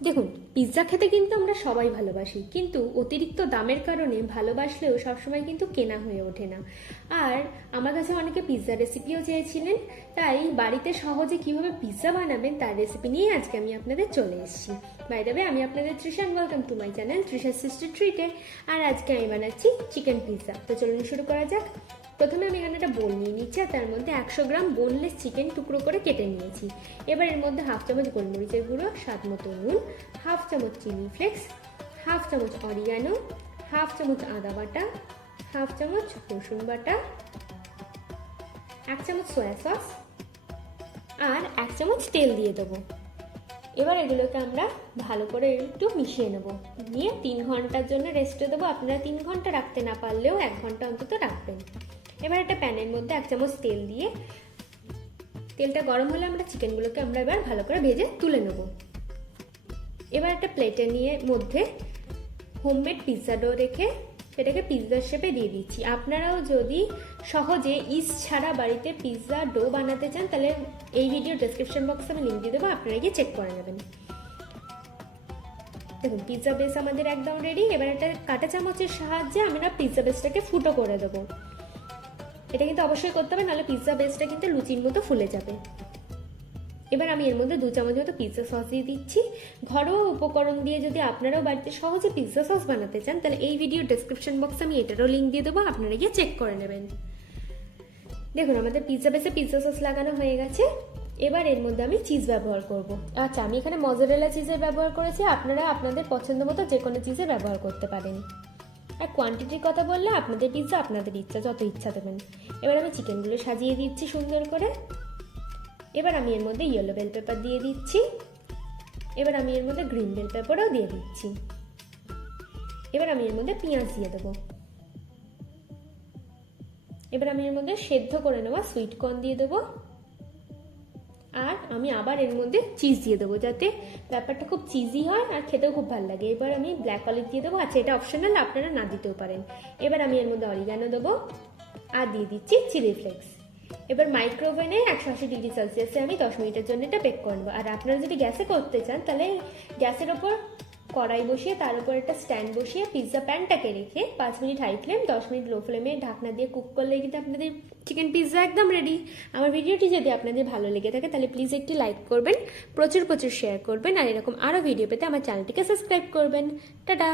দেখুন, পিৎজা খেতে কিন্তু আমরা সবাই ভালোবাসি, কিন্তু অতিরিক্ত দামের কারণে ভালোবাসলেও সবসময় কিন্তু কেনা হয়ে ওঠে না। আর আমার কাছে অনেকে পিৎজা রেসিপিও চেয়েছিলেন, তাই বাড়িতে সহজে কিভাবে পিৎজা বানাবেন তার রেসিপি নিয়ে আজকে আমি আপনাদের চলে এসেছি। বাই দ্য ওয়ে, আমি আপনাদের Trisha, welcome to my channel Trisha sister ট্রিটে। আর আজকে আমি বানাচ্ছি চিকেন পিৎজা। তো চলুন শুরু করা যাক। প্রথমে আমি এখানে একটা বোল নিয়ে নিচ্ছি, আর তার মধ্যে 100 গ্রাম বোনলেস চিকেন টুকরো করে কেটে নিয়েছি। এবার এর মধ্যে হাফ চামচ গোলমরিচের গুঁড়ো, স্বাদ মতো নুন, হাফ চামচ চিলি ফ্লেক্স, হাফ চামচ অরিগানো, হাফ চামচ আদা বাটা, হাফ চামচ রসুন বাটা, 1 চামচ সয়া সস আর 1 চামচ তেল দিয়ে দেবো। এবার এগুলোকে আমরা ভালো করে একটু মিশিয়ে নেব, নিয়ে 3 ঘন্টার জন্য রেস্টে দেবো। আপনারা 3 ঘন্টা রাখতে না পারলেও 1 ঘন্টা অন্তত রাখবেন। এবার একটা প্যানের মধ্যে 1 চামচ তেল দিয়ে, তেলটা গরম হলে চিকেনগুলোকে আমরা এবার ভালো করে ভেজে তুলে নেব। এবার একটা প্লেটে নিয়ে মধ্যে হোমমেড পিৎজা ডো রেখে সেটাকে পিৎজার শেপে দিয়ে দিচ্ছি। আপনারাও যদি সহজে ইস্ট ছাড়া বাড়িতে পিৎজা ডো বানাতে চান, তাহলে এই ভিডিও ডেসক্রিপশন বক্সে আমি লিঙ্ক দিয়ে দেবো, আপনারা গিয়ে চেক করে নেবেন। দেখুন, পিৎজা বেস আমাদের একদম রেডি। এবার একটা কাঁটা চামচের সাহায্যে আমরা পিৎজা বেসটাকে ফুটো করে দেবো। এটা কিন্তু অবশ্যই করতে হবে, নাহলে পিৎজা বেসটা কিন্তু লুচির মতো ফুলে যাবে। এবার আমি এর মধ্যে 2 চামচ মতো পিৎজা সস দিয়ে দিচ্ছি। ঘরোয়া উপকরণ দিয়ে যদি আপনারাও বাড়িতে সহজে পিৎজা সস বানাতে চান, তাহলে এই ভিডিও ডেসক্রিপশন বক্সে আমি এটারও লিঙ্ক দিয়ে দেবো, আপনারা গিয়ে চেক করে নেবেন। দেখুন, আমাদের পিৎজা বেসে পিৎজা সস লাগানো হয়ে গেছে। এবার এর মধ্যে আমি চিজ ব্যবহার করব। আচ্ছা, আমি এখানে মজারেলা চিজের ব্যবহার করেছি, আপনারা আপনাদের পছন্দ মতো যে কোনো চিজের ব্যবহার করতে পারেন। আর কোয়ান্টিটির কথা বললে আপনাদের পিৎজা আপনাদের ইচ্ছা, যত ইচ্ছা দেবেন। এবার আমি চিকেনগুলো সাজিয়ে দিচ্ছি সুন্দর করে। এবার আমি এর মধ্যে ইয়েলো বেল পেপার দিয়ে দিচ্ছি। এবার আমি এর মধ্যে গ্রিন বেল পেপারও দিয়ে দিচ্ছি। এবার আমি এর মধ্যে পেঁয়াজ দিয়ে দেবো। এবার আমি এর মধ্যে সেদ্ধ করে নেওয়া সুইট কর্ন দিয়ে দেবো। আর আমি আবার এর মধ্যে চিজ দিয়ে দেবো, যাতে ব্যাপারটা খুব চিজি হয় আর খেতেও খুব ভালো লাগে। এবার আমি ব্ল্যাক অলিভ দিয়ে দেবো। আচ্ছা, এটা অপশনাল, আপনারা না দিতেও পারেন। এবার আমি এর মধ্যে অরিগানো দেবো আর দিয়ে দিচ্ছি চিলি ফ্লেক্স। এবার মাইক্রোওভেনে 180 ডিগ্রি সেলসিয়াসে আমি 10 মিনিটের জন্য এটা বেক করে নেবো। আর আপনারা যদি গ্যাসে করতে চান, তাহলে গ্যাসের ওপর কড়াই বসিয়ে তার উপর একটা স্ট্যান্ড বসিয়ে পিৎজা প্যানটাকে রেখে 5 minute high flame, 10 minute low ফ্লেমে ঢাকনা দিয়ে কুক করলে কিন্তু আপনাদের চিকেন পিৎজা একদম রেডি। আমার ভিডিওটি যদি আপনাদের ভালো লেগে থাকে, তাহলে প্লিজ একটি লাইক করবেন, প্রচুর প্রচুর শেয়ার করবেন, আর এরকম আরও ভিডিও পেতে আমার চ্যানেলটিকে সাবস্ক্রাইব করবেন। টাটা।